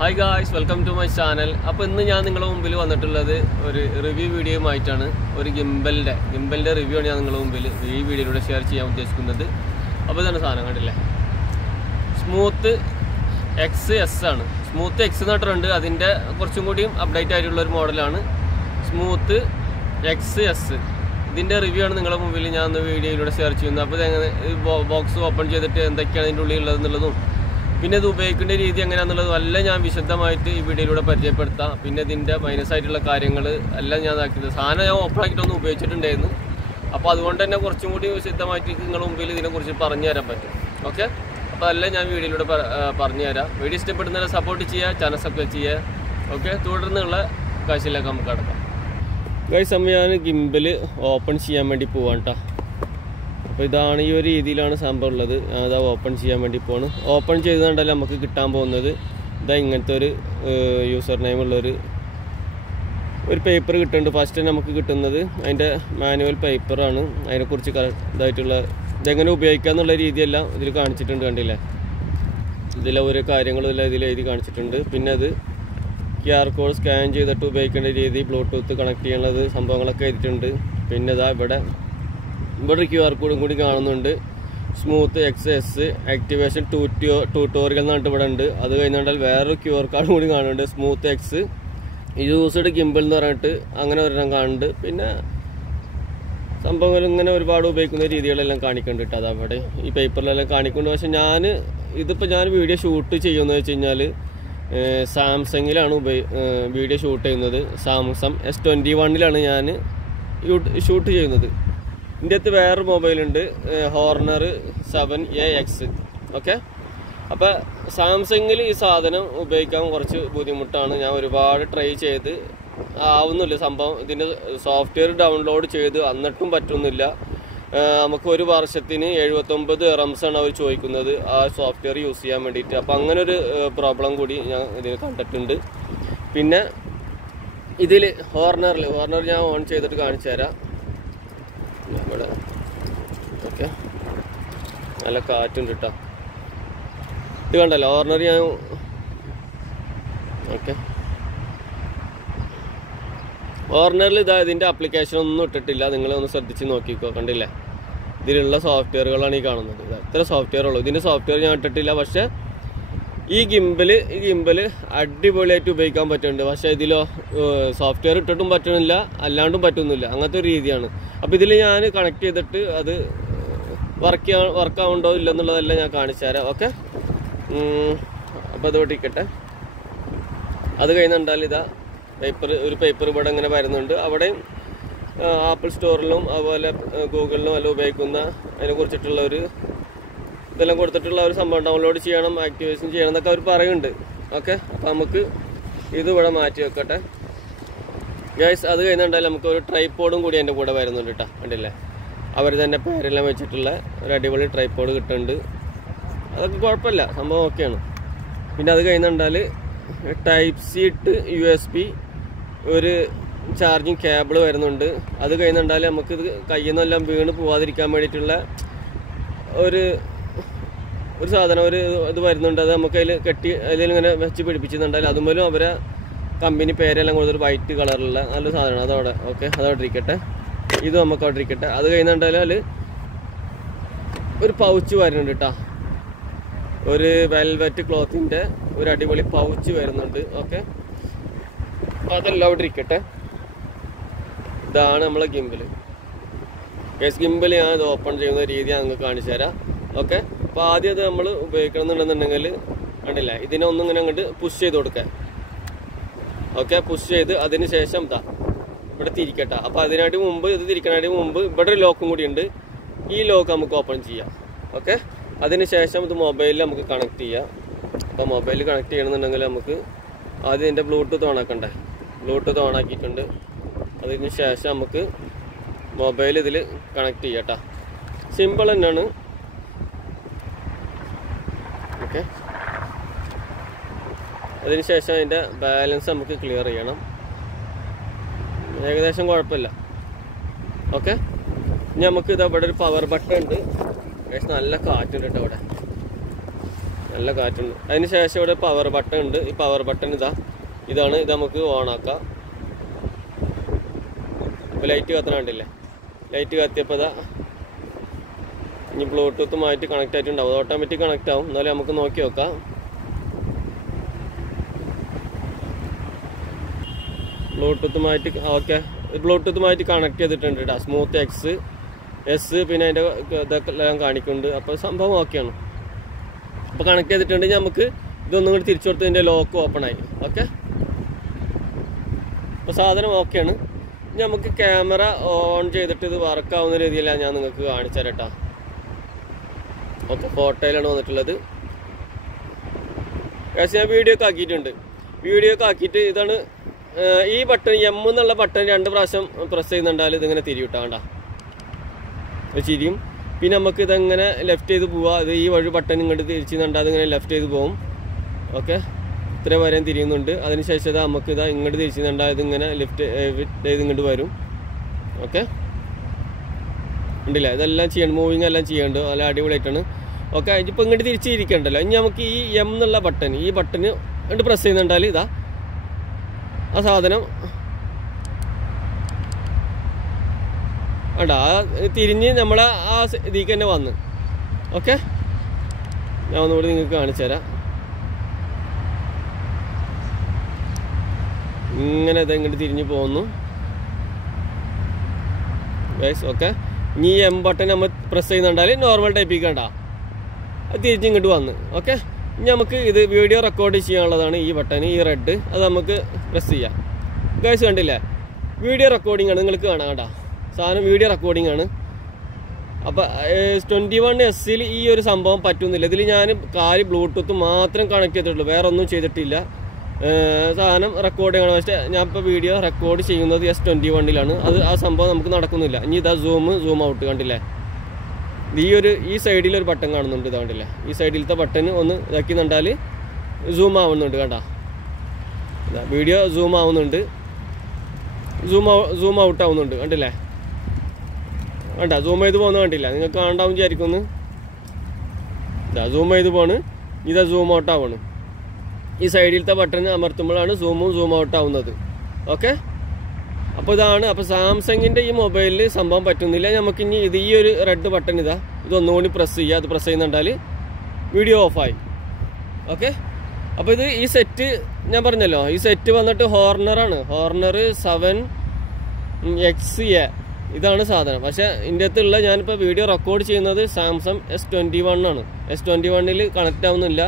Hi guys, welcome to my channel. അപ്പോൾ ഇന്ന് ഞാൻ നിങ്ങളുടെ മുമ്പിൽ വന്നിട്ടുള്ളത് ഒരു റിവ്യൂ വീഡിയോയുമായിട്ടാണ്. ഒരു ഗിംബലിന്റെ റിവ്യൂ ആണ് ഞാൻ നിങ്ങളുടെ മുമ്പിൽ ഈ വീഡിയോയിലൂടെ ഷെയർ ചെയ്യാൻ ഉദ്ദേശിക്കുന്നത്. അപ്പോൾ ഇതാണ് സാധനം കണ്ടില്ലേ. സ്മൂത്ത് XS ആണ്. Smooth X എന്നിട്ടുണ്ട്. അതിന്റെ കുറച്ചും കൂടി അപ്ഡേറ്റ് ആയിട്ടുള്ള ഒരു മോഡലാണ് സ്മൂത്ത് XS. ഇതിന്റെ റിവ്യൂ ആണ് നിങ്ങളുടെ മുമ്പിൽ ഞാൻ ഇന്ന് വീഡിയോയിലൂടെ ഷെയർ ചെയ്യുന്നത്. അപ്പോൾ എങ്ങനെ ബോക്സ് ഓപ്പൺ ചെയ്തിട്ട് എന്തൊക്കെയാണ് ഇതിന്റെ ഉള്ളിൽ ഉള്ളതെന്നുള്ളതും പിന്നെ ഇത് ഉപയോഗിക്കേണ്ട രീതി എങ്ങനെയാണെന്നുള്ളത് എല്ലാം ഞാൻ വിശദമായിട്ട് ഈ വീഡിയോയിലൂടെ പരിചയപ്പെടുത്താം. പിന്നെ ഇതിൻ്റെ മൈനസ് ആയിട്ടുള്ള കാര്യങ്ങൾ എല്ലാം ഞാൻ ആക്കിയത് സാധനം ഞാൻ ഓപ്പൺ ആക്കിയിട്ടൊന്നും ഉപയോഗിച്ചിട്ടുണ്ടായിരുന്നു. അപ്പോൾ അതുകൊണ്ട് തന്നെ കുറച്ചും കൂടി വിശദമായിട്ട് നിങ്ങളുടെ മുമ്പിൽ ഇതിനെക്കുറിച്ച് പറഞ്ഞു തരാൻ പറ്റും. ഓക്കെ, അപ്പോൾ അതെല്ലാം ഞാൻ വീഡിയോയിലൂടെ പറഞ്ഞു തരാം. വീഡിയോ ഇഷ്ടപ്പെടുന്നവരെ സപ്പോർട്ട് ചെയ്യുക, ചാനൽ സബ്സ്ക്രൈബ് ചെയ്യുക. ഓക്കെ, തുടർന്നുള്ള കാഴ്ചയിലേക്ക് നമുക്ക് കടക്കാം. ഗൈസ്, നമ്മൾ ഞാൻ ഗിംബൽ ഓപ്പൺ ചെയ്യാൻ വേണ്ടി പോവാം കേട്ടോ. അപ്പോൾ ഇതാണ് ഈ ഒരു രീതിയിലാണ് സംഭവം ഉള്ളത്. അതാ ഓപ്പൺ ചെയ്യാൻ വേണ്ടി പോവാണ്. ഓപ്പൺ ചെയ്തുകൊണ്ടല്ല നമുക്ക് കിട്ടാൻ പോകുന്നത് ഇതാ ഇങ്ങനത്തെ ഒരു യൂസർ നെയിം ഉള്ളൊരു പേപ്പർ കിട്ടുന്നുണ്ട്. ഫസ്റ്റ് നമുക്ക് കിട്ടുന്നത് അതിൻ്റെ മാനുവൽ പേപ്പറാണ്. അതിനെക്കുറിച്ച് ഇതായിട്ടുള്ള ഇതെങ്ങനെ ഉപയോഗിക്കുക എന്നുള്ള രീതിയെല്ലാം ഇതിൽ കാണിച്ചിട്ടുണ്ട്. കണ്ടില്ലേ, ഇതിലെ ഓരോ കാര്യങ്ങളും ഇതിൽ എഴുതി കാണിച്ചിട്ടുണ്ട്. പിന്നെ അത് QR കോഡ് സ്കാൻ ചെയ്തിട്ട് ഉപയോഗിക്കേണ്ട രീതി, ബ്ലൂടൂത്ത് കണക്ട് ചെയ്യാനുള്ളത് സംഭവങ്ങളൊക്കെ എഴുതിയിട്ടുണ്ട്. പിന്നെ ഇതാ ഇവിടെ QR കോഡും കൂടി കാണുന്നുണ്ട്. സ്മൂത്ത് XS ആക്ടിവേഷൻ ട്യൂട്ടോറിയൽ എന്നിട്ട് ഇവിടെ ഉണ്ട്. അത് കഴിഞ്ഞാൽ വേറൊരു QR കോഡ് കൂടി കാണുന്നുണ്ട്. സ്മൂത്ത് X യൂസ്ഡ് ഗിംബൽ എന്ന് പറഞ്ഞിട്ട് അങ്ങനെ ഒരെണ്ണം കാണുന്നുണ്ട്. പിന്നെ സംഭവങ്ങൾ ഇങ്ങനെ ഒരുപാട് ഉപയോഗിക്കുന്ന രീതികളെല്ലാം കാണിക്കുന്നുണ്ട് കേട്ടോ. അതവിടെ ഈ പേപ്പറിലെല്ലാം കാണിക്കുന്നുണ്ട്. പക്ഷെ ഞാൻ വീഡിയോ ഷൂട്ട് ചെയ്യുന്നത് വെച്ച് കഴിഞ്ഞാൽ സാംസങ്ങിലാണ് വീഡിയോ ഷൂട്ട് ചെയ്യുന്നത്. സാംസങ് S21 ഞാൻ ഷൂട്ട് ചെയ്യുന്നത്. ഇതിൻ്റെ അകത്ത് വേറൊരു മൊബൈലുണ്ട്, ഹോർണർ 7AX. ഓക്കെ, അപ്പോൾ സാംസങ്ങിൽ ഈ സാധനം ഉപയോഗിക്കാൻ കുറച്ച് ബുദ്ധിമുട്ടാണ്. ഞാൻ ഒരുപാട് ട്രൈ ചെയ്ത് ആവുന്നില്ല സംഭവം. ഇതിൻ്റെ സോഫ്റ്റ്വെയർ ഡൗൺലോഡ് ചെയ്ത് എന്നിട്ടും പറ്റുന്നില്ല. നമുക്ക് ഒരു വർഷത്തിന് 79 dirhams ആണ് അവർ ചോദിക്കുന്നത് ആ സോഫ്റ്റ്വെയർ യൂസ് ചെയ്യാൻ വേണ്ടിയിട്ട്. അപ്പം അങ്ങനെ ഒരു പ്രോബ്ലം കൂടി ഞാൻ ഇതിൽ കണ്ടിട്ടുണ്ട്. പിന്നെ ഇതിൽ ഹോർണർ ഞാൻ ഓൺ ചെയ്തിട്ട് കാണിച്ചു തരാം. ഇവിടെ ഓക്കെ, നല്ല കാറ്റുണ്ട് കേട്ടോ. ഇത് കണ്ടല്ലോ ഹോർണർ ഞാൻ ഓക്കെ. ഹോർണറിൽ ഇതാ ഇതിൻ്റെ ആപ്ലിക്കേഷൻ ഒന്നും ഇട്ടിട്ടില്ല. നിങ്ങളൊന്ന് ശ്രദ്ധിച്ച് നോക്കിക്കോ. കണ്ടില്ലേ, ഇതിലുള്ള സോഫ്റ്റ്വെയറുകളാണ് ഈ കാണുന്നത്. ഇത്ര സോഫ്റ്റ്വെയർ ഉള്ളൂ. ഇതിൻ്റെ സോഫ്റ്റ്വെയർ ഞാൻ ഇട്ടിട്ടില്ല. പക്ഷെ ഈ ഗിംബൽ അടിപൊളിയായിട്ട് ഉപയോഗിക്കാൻ പറ്റുന്നുണ്ട്. പക്ഷേ ഇതിലോ സോഫ്റ്റ്വെയർ ഇട്ടിട്ടും പറ്റുന്നില്ല, അല്ലാണ്ടും പറ്റുന്നില്ല. അങ്ങനത്തെ ഒരു രീതിയാണ്. അപ്പോൾ ഇതിൽ ഞാൻ കണക്ട് ചെയ്തിട്ട് അത് വർക്ക് ആവുണ്ടോ ഇല്ലെന്നുള്ളതെല്ലാം ഞാൻ കാണിച്ചു തരാം. ഓക്കെ, അപ്പോൾ അത് ഇരിക്കട്ടെ. അത് കഴിഞ്ഞാൽ ഇതാ ഒരു പേപ്പർ ഇവിടെ ഇങ്ങനെ വരുന്നുണ്ട്. അവിടെ ആപ്പിൾ സ്റ്റോറിലും അതുപോലെ ഗൂഗിളിലും എല്ലാം ഉപയോഗിക്കുന്ന അതിനെക്കുറിച്ചിട്ടുള്ള ഇതെല്ലാം കൊടുത്തിട്ടുള്ള ഒരു സംഭവം ഡൗൺലോഡ് ചെയ്യണം, ആക്ടിവേഷൻ ചെയ്യണം എന്നൊക്കെ അവർ പറയുന്നുണ്ട്. ഓക്കെ, അപ്പോൾ നമുക്ക് ഇത് ഇവിടെ മാറ്റി വെക്കട്ടെ ഗൈസ്. അത് കഴിഞ്ഞാൽ നമുക്ക് ഒരു ട്രൈപോഡും കൂടി അതിൻ്റെ കൂടെ വരുന്നുണ്ട് കേട്ടോ. കണ്ടില്ലേ, അവർ തന്നെ പേരെല്ലാം വെച്ചിട്ടുള്ള ഒരു അടിപൊളി ട്രൈപോഡ് കിട്ടുന്നുണ്ട്. അതൊക്കെ കുഴപ്പമില്ല, സംഭവം ഓക്കെയാണ്. പിന്നെ അത് കഴിഞ്ഞാൽ Type-C to USB ഒരു ചാർജിങ് കേബിൾ വരുന്നുണ്ട്. അത് കഴിഞ്ഞാൽ നമുക്കിത് കയ്യിൽ നിന്നെല്ലാം വീണ് പോവാതിരിക്കാൻ വേണ്ടിയിട്ടുള്ള ഒരു സാധനം ഇത് വരുന്നുണ്ട്. അത് നമുക്ക് അതിലിങ്ങനെ വെച്ച് പിടിപ്പിച്ചിട്ടുണ്ടെങ്കിൽ അതുമൂലം അവരെ കമ്പനി പേരെല്ലാം കൊടുത്തൊരു വൈറ്റ് കളറിലുള്ള നല്ല സാധനമാണ്. അതവിടെ ഓക്കെ, അതവിടെ ഇരിക്കട്ടെ. ഇത് നമുക്ക് അവിടെ ഇരിക്കട്ടെ. അത് കഴിഞ്ഞാൽ ഒരു പൗച്ച് വരുന്നുണ്ട് കേട്ടോ. ഒരു വെൽവെറ്റ് ക്ലോത്തിൻ്റെ ഒരു അടിപൊളി പൗച്ച് വരുന്നുണ്ട്. ഓക്കെ, അതെല്ലാം അവിടെ ഇരിക്കട്ടെ. ഇതാണ് നമ്മളെ ഗിംബൽ. ഗിംബൽ ഞാൻ ഇത് ഓപ്പൺ ചെയ്യുന്ന രീതി നിങ്ങൾക്ക് കാണിച്ചു തരാം. ഓക്കെ, അപ്പോൾ ആദ്യം അത് നമ്മൾ ഉപയോഗിക്കണമെന്നുണ്ടെന്നുണ്ടെങ്കിൽ കണ്ടില്ല, ഇതിനെ ഒന്നും ഇങ്ങനെ അങ്ങോട്ട് പുഷ് ചെയ്ത് കൊടുക്കാൻ. ഓക്കെ, പുഷ് ചെയ്ത് അതിന് ശേഷം ഇവിടെ തിരിക്കട്ടെ. അപ്പോൾ അതിനായിട്ട് മുമ്പ് ഇത് തിരിക്കണായിട്ട് മുമ്പ് ഇവിടെ ഒരു ലോക്കും കൂടി ഉണ്ട്. ഈ ലോക്ക് നമുക്ക് ഓപ്പൺ ചെയ്യാം. ഓക്കെ, അതിന് ശേഷം ഇത് മൊബൈലിൽ നമുക്ക് കണക്ട് ചെയ്യാം. അപ്പോൾ മൊബൈലിൽ കണക്ട് ചെയ്യണമെന്നുണ്ടെങ്കിൽ നമുക്ക് ആദ്യം ഇതിൻ്റെ ബ്ലൂടൂത്ത് ഓണാക്കണ്ടേ. ബ്ലൂടൂത്ത് ഓണാക്കിയിട്ടുണ്ട്. അതിന് ശേഷം നമുക്ക് മൊബൈൽ ഇതിൽ കണക്ട് ചെയ്യാം കേട്ടോ. സിമ്പിൾ തന്നെയാണ്. ഓക്കെ, അതിനുശേഷം അതിൻ്റെ ബാലൻസ് നമുക്ക് ക്ലിയർ ചെയ്യണം. ഏകദേശം കുഴപ്പമില്ല. ഓക്കെ, ഇനി നമുക്ക് ഇവിടെ ഒരു പവർ ബട്ടൺ ഉണ്ട്. നല്ല കാറ്റുണ്ട് കേട്ടോ. ഇവിടെ നല്ല കാറ്റുണ്ട്. അതിന് ശേഷം ഇവിടെ പവർ ബട്ടൺ ഉണ്ട്. ഈ പവർ ബട്ടൺ ഇതാണ്. ഇത് നമുക്ക് ഓണാക്കാം. ഇപ്പോൾ ലൈറ്റ് കത്തണ കണ്ടില്ലേ? ലൈറ്റ് കത്തിയപ്പോൾ ഇനി ബ്ലൂടൂത്തുമായിട്ട് കണക്റ്റ് ആയിട്ടുണ്ടാവും. അത് ഓട്ടോമാറ്റിക് കണക്റ്റ് ആവും. എന്നാലും നമുക്ക് നോക്കി നോക്കാം. ബ്ലൂടൂത്തുമായിട്ട് ഓക്കെ, ബ്ലൂടൂത്തുമായിട്ട് കണക്ട് ചെയ്തിട്ടുണ്ട് കേട്ടോ. സ്മൂത്ത് എക്സ് എസ് പിന്നെ അതിൻ്റെ ഇതൊക്കെ എല്ലാം കാണിക്കുന്നുണ്ട്. അപ്പോൾ സംഭവം ഓക്കെയാണ്. അപ്പോൾ കണക്ട് ചെയ്തിട്ടുണ്ടെങ്കിൽ നമുക്ക് ഇതൊന്നും കൂടി തിരിച്ചു കൊടുത്ത് ഇതിൻ്റെ ലോക്ക് ഓപ്പൺ ആയി. ഓക്കെ, അപ്പോൾ സാധനം ഓക്കെയാണ്. ഇനി നമുക്ക് ക്യാമറ ഓൺ ചെയ്തിട്ട് ഇത് വർക്കാവുന്ന രീതിയിലാണ് ഞാൻ നിങ്ങൾക്ക് കാണിച്ചു തരാം കേട്ടോ. ഓക്കെ, ഫോട്ടോയിലാണ് വന്നിട്ടുള്ളത്. ഞാൻ വീഡിയോ ഒക്കെ ആക്കിയിട്ടുണ്ട്. വീഡിയോ ഒക്കെ ആക്കിയിട്ട് ഇതാണ് ഈ ബട്ടൺ, എം എന്നുള്ള ബട്ടൺ 2 പ്രാവശ്യം പ്രസ് ചെയ്യുന്നുണ്ടാൽ ഇതിങ്ങനെ തിരിയൂട്ടാ വേണ്ട, ഇത് ചിരിയും. പിന്നെ നമുക്ക് ഇതെങ്ങനെ ലെഫ്റ്റ് ചെയ്ത് പോവാം. ഇത് ഈ വഴി ബട്ടൺ ഇങ്ങോട്ട് തിരിച്ചുന്നുണ്ട്, അതിങ്ങനെ ലെഫ്റ്റ് ചെയ്ത് പോകും. ഓക്കെ, ഇത്ര വരെയും തിരിയുന്നുണ്ട്. അതിനുശേഷം നമുക്ക് ഇങ്ങോട്ട് തിരിച്ചുന്നുണ്ടാൽ ഇതിങ്ങനെ ലെഫ്റ്റ് ചെയ്ത് ഇങ്ങോട്ട് വരും. ഓക്കെ, ഉണ്ടല്ലേ? ഇതെല്ലാം ചെയ്യണം, മൂവിങ് എല്ലാം ചെയ്യേണ്ടത് നല്ല അടിപൊളിയായിട്ടാണ്. ഓക്കെ, ഇതിപ്പോൾ ഇങ്ങോട്ട് തിരിച്ചിരിക്കണ്ടല്ലോ. ഇനി നമുക്ക് ഈ എം എന്നുള്ള ബട്ടൺ, ഈ ബട്ടന് ഇങ്ങോട്ട് പ്രസ് ചെയ്യുന്നുണ്ടാൽ ആ സാധനം അടാ തിരിഞ്ഞ് നമ്മളെ ആ ഇതിലേക്ക് തന്നെ വന്ന്. ഓക്കെ, ഞാൻ ഒന്നുകൂടി നിങ്ങൾക്ക് കാണിച്ചു തരാം. ഇങ്ങനെ ഇങ്ങോട്ട് തിരിഞ്ഞ് പോകുന്നു ഗൈസ്. ഓക്കെ, ഇനി ഈ എം ബട്ടൺ നമ്മൾ പ്രസ് ചെയ്യുന്നുണ്ടാൽ നോർമൽ ടൈപ്പിൽ കണ്ട അത് തിരിച്ച് ഇങ്ങോട്ട് വന്ന്. ഓക്കെ, ഇനി നമുക്ക് ഇത് വീഡിയോ റെക്കോർഡ് ചെയ്യാനുള്ളതാണ്. ഈ ബട്ടൺ, ഈ റെഡ്, അത് നമുക്ക് പ്രസ് ചെയ്യാം. ഗൈസ് കണ്ടില്ലേ? വീഡിയോ റെക്കോർഡിംഗ് ആണ്, നിങ്ങൾക്ക് കാണാം കേട്ടോ. സാധനം വീഡിയോ റെക്കോർഡിംഗ് ആണ്. അപ്പോൾ 21S ഈ ഒരു സംഭവം പറ്റുന്നില്ല. ഇതിൽ ഞാൻ ബ്ലൂടൂത്ത് മാത്രം കണക്ട് ചെയ്തിട്ടുള്ളൂ, വേറെ ഒന്നും ചെയ്തിട്ടില്ല. സാധനം റെക്കോർഡിംഗ് ആണ്. പക്ഷേ ഞാൻ ഇപ്പോൾ വീഡിയോ റെക്കോർഡ് ചെയ്യുന്നത് S21 അത് ആ സംഭവം നമുക്ക് നടക്കുന്നില്ല. ഇനി സൂം ഔട്ട് കണ്ടില്ലേ? ഈ സൈഡിലൊരു ബട്ടൺ കാണുന്നുണ്ട്, ഇത് കണ്ടില്ലേ? ഈ സൈഡിലത്തെ ബട്ടൺ ഒന്ന് ഇതാക്കി കണ്ടാൽ സൂം ആവുന്നുണ്ട് കണ്ട. വീഡിയോ സൂം ആവുന്നുണ്ട്, സൂം ഔട്ട് ആവുന്നുണ്ട് കണ്ടില്ലേ? വേണ്ട, സൂം ചെയ്ത് പോകുന്നത് കണ്ടില്ല? നിങ്ങൾക്ക് കാണാൻ വിചാരിക്കുന്നു. സൂം ചെയ്ത് പോണ്, സൂം ഔട്ട് ആവണം. ഈ സൈഡിലത്തെ ബട്ടൺ അമർത്തുമ്പോഴാണ് സൂം ഔട്ട് ആവുന്നത്. ഓക്കെ, അപ്പോൾ ഇതാണ്. അപ്പോൾ സാംസങ്ങിൻ്റെ ഈ മൊബൈലിൽ സംഭവം പറ്റുന്നില്ല. നമുക്കിനി ഈ ഒരു റെഡ് ബട്ടൺ ഇതൊന്നുകൂടി പ്രസ് ചെയ്യുക. അത് പ്രസ് ചെയ്യുന്നുണ്ടാൽ വീഡിയോ ഓഫായി. ഓക്കെ, അപ്പോൾ ഈ സെറ്റ് ഞാൻ പറഞ്ഞല്ലോ, ഈ സെറ്റ് വന്നിട്ട് ഹോർണറാണ്. ഹോർണർ 7XA ഇതാണ് സാധനം. പക്ഷേ ഇതിൻ്റെ അകത്തുള്ള ഞാനിപ്പോൾ വീഡിയോ റെക്കോർഡ് ചെയ്യുന്നത് സാംസങ് S21 ആണ്. S21 കണക്റ്റ് ആവുന്നില്ല.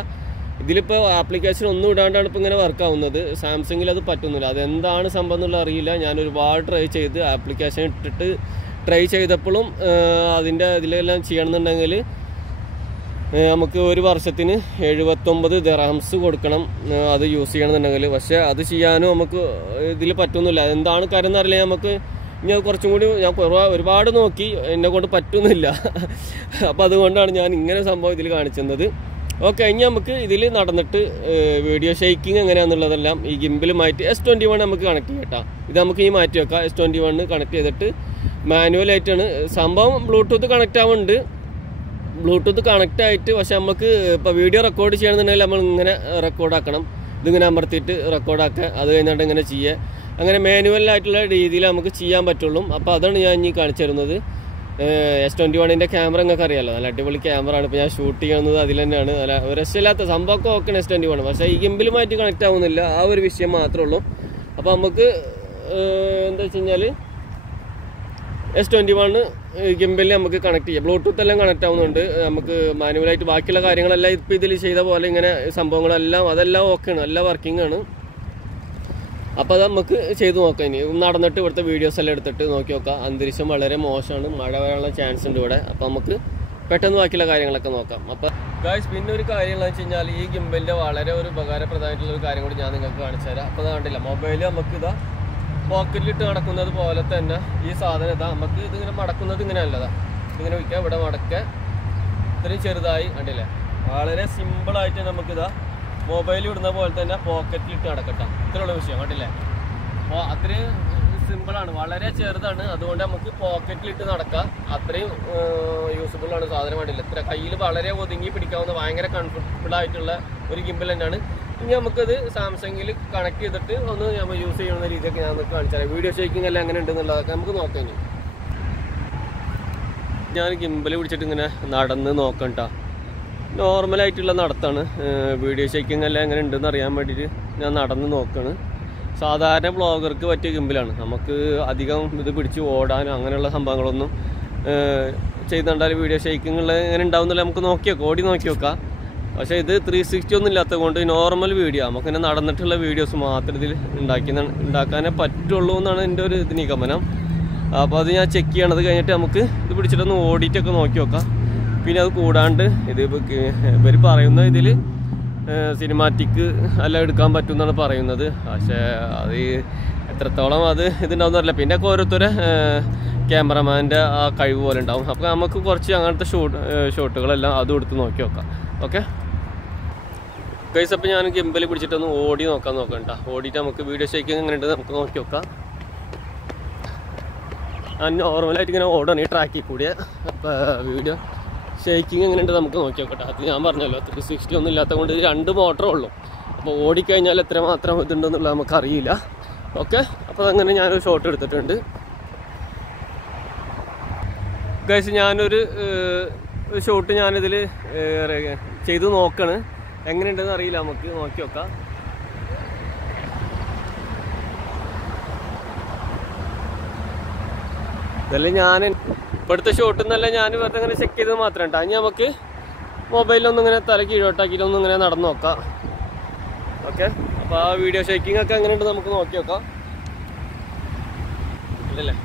ഇതിലിപ്പോൾ ആപ്ലിക്കേഷൻ ഒന്നും ഇടാണ്ടാണ് ഇപ്പോൾ ഇങ്ങനെ വർക്ക് ആവുന്നത്. സാംസങ്ങിൽ അത് പറ്റുന്നില്ല. അതെന്താണ് സംഭവം എന്നുള്ള അറിയില്ല. ഞാൻ ഒരുപാട് ട്രൈ ചെയ്ത് ആപ്ലിക്കേഷൻ ഇട്ടിട്ട് ട്രൈ ചെയ്തപ്പോഴും ഇതിലെല്ലാം ചെയ്യണമെന്നുണ്ടെങ്കിൽ നമുക്ക് ഒരു വർഷത്തിന് 79 ദിർഹംസ് കൊടുക്കണം അത് യൂസ് ചെയ്യണമെന്നുണ്ടെങ്കിൽ. പക്ഷേ അത് ചെയ്യാനും നമുക്ക് ഇതിൽ പറ്റുന്നില്ല. എന്താണ് കാര്യം എന്നറിയില്ല. നമുക്ക് ഇനി കുറച്ചും കൂടി ഞാൻ ഒരുപാട് നോക്കി, എന്നെ കൊണ്ട് പറ്റുന്നില്ല. അപ്പോൾ അതുകൊണ്ടാണ് ഞാൻ ഇങ്ങനെ സംഭവം ഇതിൽ കാണിച്ചത്. ഓക്കെ, ഇനി നമുക്ക് ഇതിൽ നടന്നിട്ട് വീഡിയോ ഷെയ്ക്കിങ് എങ്ങനെയാണെന്നുള്ളതെല്ലാം ഈ ഗിംബിലുമായിട്ട് S21 നമുക്ക് കണക്ട് ചെയ്യാം. ഇത് നമുക്ക് ഈ മാറ്റി വെക്കാം. S21 കണക്ട് ചെയ്തിട്ട് മാനുവലായിട്ടാണ് സംഭവം. ബ്ലൂടൂത്ത് കണക്റ്റ് ആവുന്നുണ്ട്. ബ്ലൂടൂത്ത് കണക്റ്റ് ആയിട്ട് പക്ഷെ നമുക്ക് ഇപ്പോൾ വീഡിയോ റെക്കോർഡ് ചെയ്യണമെന്നുണ്ടെങ്കിൽ നമ്മൾ ഇങ്ങനെ റെക്കോർഡാക്കണം. ഇതിങ്ങനെ അമർത്തിയിട്ട് റെക്കോർഡാക്കുക. അത് കഴിഞ്ഞിട്ട് ഇങ്ങനെ ചെയ്യുക. അങ്ങനെ മാനുവലായിട്ടുള്ള രീതിയിൽ നമുക്ക് ചെയ്യാൻ പറ്റുള്ളൂ. അപ്പോൾ അതാണ് ഞാൻ ഇനി കാണിച്ചു തരുന്നത്. S21 ക്യാമറ നിങ്ങൾക്ക് അറിയാമല്ലോ, നല്ല അടിപൊളി ക്യാമറ ആണ്. ഇപ്പോൾ ഞാൻ ഷൂട്ട് ചെയ്യുന്നത് അതിൽ തന്നെയാണ്. നല്ല ഒരു രക്ഷയില്ലാത്ത സംഭവമൊക്കെ ഓക്കെയാണ് S21. പക്ഷേ ഈ ഗിംബിലുമായിട്ട് കണക്റ്റ് ആവുന്നില്ല. ആ ഒരു വിഷയം മാത്രമേ ഉള്ളൂ. അപ്പോൾ നമുക്ക് എന്താ വെച്ച് കഴിഞ്ഞാൽ S21 ഗിംബിൽ നമുക്ക് കണക്ട് ചെയ്യാം. ബ്ലൂടൂത്ത് എല്ലാം കണക്റ്റ് ആവുന്നുണ്ട്. നമുക്ക് മാനുവലായിട്ട് ബാക്കിയുള്ള കാര്യങ്ങളെല്ലാം ഇപ്പോൾ ഇതിൽ ചെയ്ത പോലെ ഇങ്ങനെ സംഭവങ്ങളെല്ലാം അതെല്ലാം ഓക്കെയാണ്, എല്ലാം വർക്കിംഗ് ആണ്. അപ്പോൾ അത് നമുക്ക് ചെയ്ത് നോക്കാം. ഇനി നടന്നിട്ട് ഇവിടുത്തെ വീഡിയോസ് എല്ലാം എടുത്തിട്ട് നോക്കി നോക്കാം. അന്തരീക്ഷം വളരെ മോശമാണ്, മഴ വരാനുള്ള ചാൻസ് ഉണ്ട് ഇവിടെ. അപ്പോൾ നമുക്ക് പെട്ടെന്ന് ബാക്കിയുള്ള കാര്യങ്ങളൊക്കെ നോക്കാം. അപ്പോൾ ഗായ്സ്, പിന്നെ ഒരു കാര്യം എന്താണെന്ന് വെച്ച് കഴിഞ്ഞാൽ ഈ ഗിംബലിൻ്റെ വളരെ ഒരു ഉപകാരപ്രദമായിട്ടുള്ളൊരു കാര്യം കൂടി ഞാൻ നിങ്ങൾക്ക് കാണിച്ചു തരാം. അപ്പോൾ അത് കണ്ടില്ല, മൊബൈൽ നമുക്ക് പോക്കറ്റിലിട്ട് നടക്കുന്നത് പോലെ തന്നെ ഈ സാധനം നമുക്ക് ഇതിങ്ങനെ മടക്കുന്നത് ഇങ്ങനെ അല്ലതാ. ഇതിങ്ങനെ വയ്ക്കുക, ഇവിടെ മടക്കുക, ഇത്രയും ചെറുതായി കണ്ടില്ലേ? വളരെ സിമ്പിളായിട്ട് നമുക്കിതാ മൊബൈൽ ഇടുന്ന പോലെ തന്നെ പോക്കറ്റിലിട്ട് നടക്കട്ടെ. ഇത്രയുള്ള വിഷയം കണ്ടില്ലേ? അപ്പോൾ അത്രയും സിമ്പിളാണ്, വളരെ ചെറുതാണ്. അതുകൊണ്ട് നമുക്ക് പോക്കറ്റിലിട്ട് നടക്കാം. അത്രയും യൂസ്ഫുൾ ആണ് സാധനം. വേണ്ടില്ല ഇത്ര കയ്യിൽ വളരെ ഒതുങ്ങി പിടിക്കാവുന്ന ഭയങ്കര കംഫർട്ടബിൾ ആയിട്ടുള്ള ഒരു ഗിംബൽ തന്നെയാണ്. ഇനി നമുക്കത് സാംസങ്ങിൽ കണക്ട് ചെയ്തിട്ട് ഒന്ന് നമ്മൾ യൂസ് ചെയ്യുന്ന രീതിയൊക്കെ ഞാൻ നമുക്ക് കാണിച്ചാൽ വീഡിയോ ഷേക്കിംഗ് എല്ലാം എങ്ങനെ ഉണ്ടെന്നുള്ളതൊക്കെ നമുക്ക് നോക്കാം. ഇനി ഞാൻ ഗിംബൽ പിടിച്ചിട്ട് ഇങ്ങനെ നടന്ന് നോക്കണ്ട, നോർമലായിട്ടുള്ള നടത്താണ്. വീഡിയോ ഷേക്കിംഗ് എല്ലാം എങ്ങനെ ഉണ്ടെന്ന് അറിയാൻ വേണ്ടിയിട്ട് ഞാൻ നടന്ന് നോക്കുകയാണ്. സാധാരണ ബ്ലോഗർക്ക് പറ്റിയ ഗിംബലാണ്. നമുക്ക് അധികം ഇത് പിടിച്ച് ഓടാനോ അങ്ങനെയുള്ള സംഭവങ്ങളൊന്നും ചെയ്തുകൊണ്ടാൽ വീഡിയോ ഷേക്കിംഗ് എങ്ങനെ ഉണ്ടാവുന്നില്ല നമുക്ക് നോക്കി നോക്കാം, ഓടി നോക്കി നോക്കാം. പക്ഷേ ഇത് 360 ഒന്നും ഇല്ലാത്തത് കൊണ്ട് നോർമൽ വീഡിയോ നമുക്കിങ്ങനെ നടന്നിട്ടുള്ള വീഡിയോസ് മാത്രം ഇതിൽ ഉണ്ടാക്കാനേ പറ്റുള്ളൂ എന്നാണ് എൻ്റെ ഒരു നിഗമനം. അപ്പോൾ അത് ഞാൻ ചെക്ക് ചെയ്യണത് കഴിഞ്ഞിട്ട് നമുക്ക് ഇത് പിടിച്ചിട്ടൊന്ന് ഓടിയിട്ടൊക്കെ നോക്കി നോക്കാം. പിന്നെ അത് കൂടാണ്ട് ഇത് ഇവർ പറയുന്ന ഇതിൽ സിനിമാറ്റിക് എല്ലാം എടുക്കാൻ പറ്റും എന്നാണ് പറയുന്നത്. പക്ഷേ അത് എത്രത്തോളം അത് ഇതുണ്ടാവുന്ന അറിയില്ല. പിന്നെ ഓരോരുത്തരെ ക്യാമറമാൻ്റെ ആ കഴിവ് പോലെ ഉണ്ടാവും. അപ്പോൾ നമുക്ക് കുറച്ച് അങ്ങനത്തെ ഷോട്ടുകളെല്ലാം അതും എടുത്ത് നോക്കി നോക്കാം. ഓക്കെ ഗൈസ്, അപ്പോൾ ഞാൻ ഗിംബൽ പിടിച്ചിട്ടൊന്ന് ഓടി നോക്കാം കേട്ടോ. ഓടിയിട്ട് നമുക്ക് വീഡിയോ ഷേക്കിംഗ് എങ്ങനെ ഉണ്ട് നമുക്ക് നോക്കി നോക്കാം. ഞാൻ നോർമലായിട്ട് ഇങ്ങനെ ഓടാണ് ഈ ട്രാക്കിൽ കൂടിയ. അപ്പോൾ വീഡിയോ ഷേക്കിംഗ് എങ്ങനെ ഉണ്ട് നമുക്ക് നോക്കി നോക്കട്ടെ. അത് ഞാൻ പറഞ്ഞല്ലോ 360 ഒന്നും ഇല്ലാത്തത് കൊണ്ട് 2 മോട്ടറേ ഉള്ളൂ. അപ്പോൾ ഓടിക്കഴിഞ്ഞാൽ എത്രമാത്രം ഇതുണ്ടെന്നുള്ളത് നമുക്കറിയില്ല. ഓക്കെ, അപ്പോൾ അങ്ങനെ ഞാനൊരു ഷോട്ട് എടുത്തിട്ടുണ്ട് ഗൈസ്. ഞാനൊരു ഷോട്ട് ഞാനിതിൽ ചെയ്ത് നോക്കാണ്, എങ്ങനെയുണ്ടെന്ന് അറിയില്ല, നമുക്ക് നോക്കി നോക്കാം. ഇതെല്ലാം ഞാൻ ഇപ്പോഴത്തെ ഷോട്ടിൽ നിന്നല്ല ഞാൻ വെറുതെ ഇങ്ങനെ ചെക്ക് ചെയ്തത് മാത്രം കേട്ടോ. ഇനി നമുക്ക് മൊബൈലൊന്നും ഇങ്ങനെ തല കീഴോട്ടാക്കിയിട്ടൊന്നും ഇങ്ങനെ നടന്നു നോക്കാം. ഓക്കെ, അപ്പോൾ ആ വീഡിയോ ഷേക്കിംഗ് ഒക്കെ എങ്ങനെയുണ്ട് നമുക്ക് നോക്കി നോക്കാം. ഇല്ലല്ലേ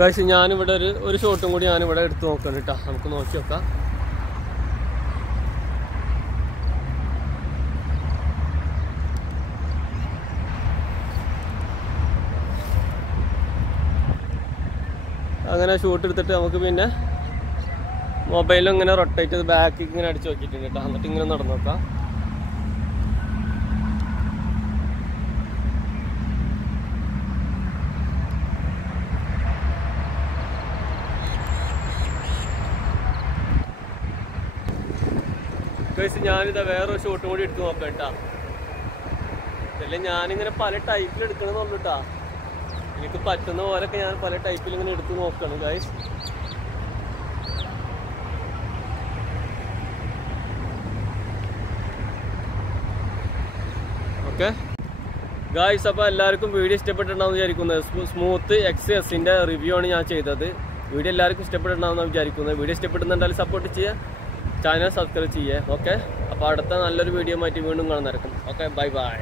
ഗൈസ്, ഞാനിവിടെ ഒരു ഷോട്ടും കൂടി ഞാനിവിടെ എടുത്ത് നോക്കണം കേട്ടോ. നമുക്ക് നോക്കി നോക്കാം. അങ്ങനെ ഷൂട്ട് എടുത്തിട്ട് നമുക്ക് പിന്നെ മൊബൈലും ഇങ്ങനെ റൊട്ടേറ്റ് ചെയ്ത് ബാക്കിൽ ഇങ്ങനെ അടിച്ച് നോക്കിയിട്ടുണ്ട് കേട്ടോ. എന്നിട്ട് ഇങ്ങനെ നടന്നു നോക്കാം. ഗൈസ്, ഞാനിതാ വേറൊരു ഷോട്ടും കൂടി എടുത്ത് നോക്കാം കേട്ടോ. ഇതെല്ലാം ഞാനിങ്ങനെ പല ടൈപ്പിൽ എടുക്കണമെന്നുള്ളൂ കേട്ടോ. എനിക്ക് പറ്റുന്ന പോലൊക്കെ ഞാൻ പല ടൈപ്പിൽ ഇങ്ങനെ എടുത്ത് നോക്കണം ഗൈസ്. ഓക്കെ ഗൈസ്, അപ്പോൾ എല്ലാവർക്കും വീഡിയോ ഇഷ്ടപ്പെട്ടിട്ടുണ്ടാവും വിചാരിക്കുന്നത്. സ്മൂത്ത് XSന്റെ റിവ്യൂ ആണ് ഞാൻ ചെയ്തത്. വീഡിയോ എല്ലാവർക്കും ഇഷ്ടപ്പെട്ടിട്ടുണ്ടാവുമെന്ന് വിചാരിക്കുന്നത്. വീഡിയോ ഇഷ്ടപ്പെടുന്നുണ്ടെങ്കിൽ സപ്പോർട്ട് ചെയ്യുക, ചാനൽ സബ്സ്ക്രൈബ് ചെയ്യുക. ഓക്കെ, അപ്പോൾ അടുത്ത നല്ലൊരു വീഡിയോ ആയിട്ട് വീണ്ടും കാണുന്നതായിരിക്കും. Okay, bye bye.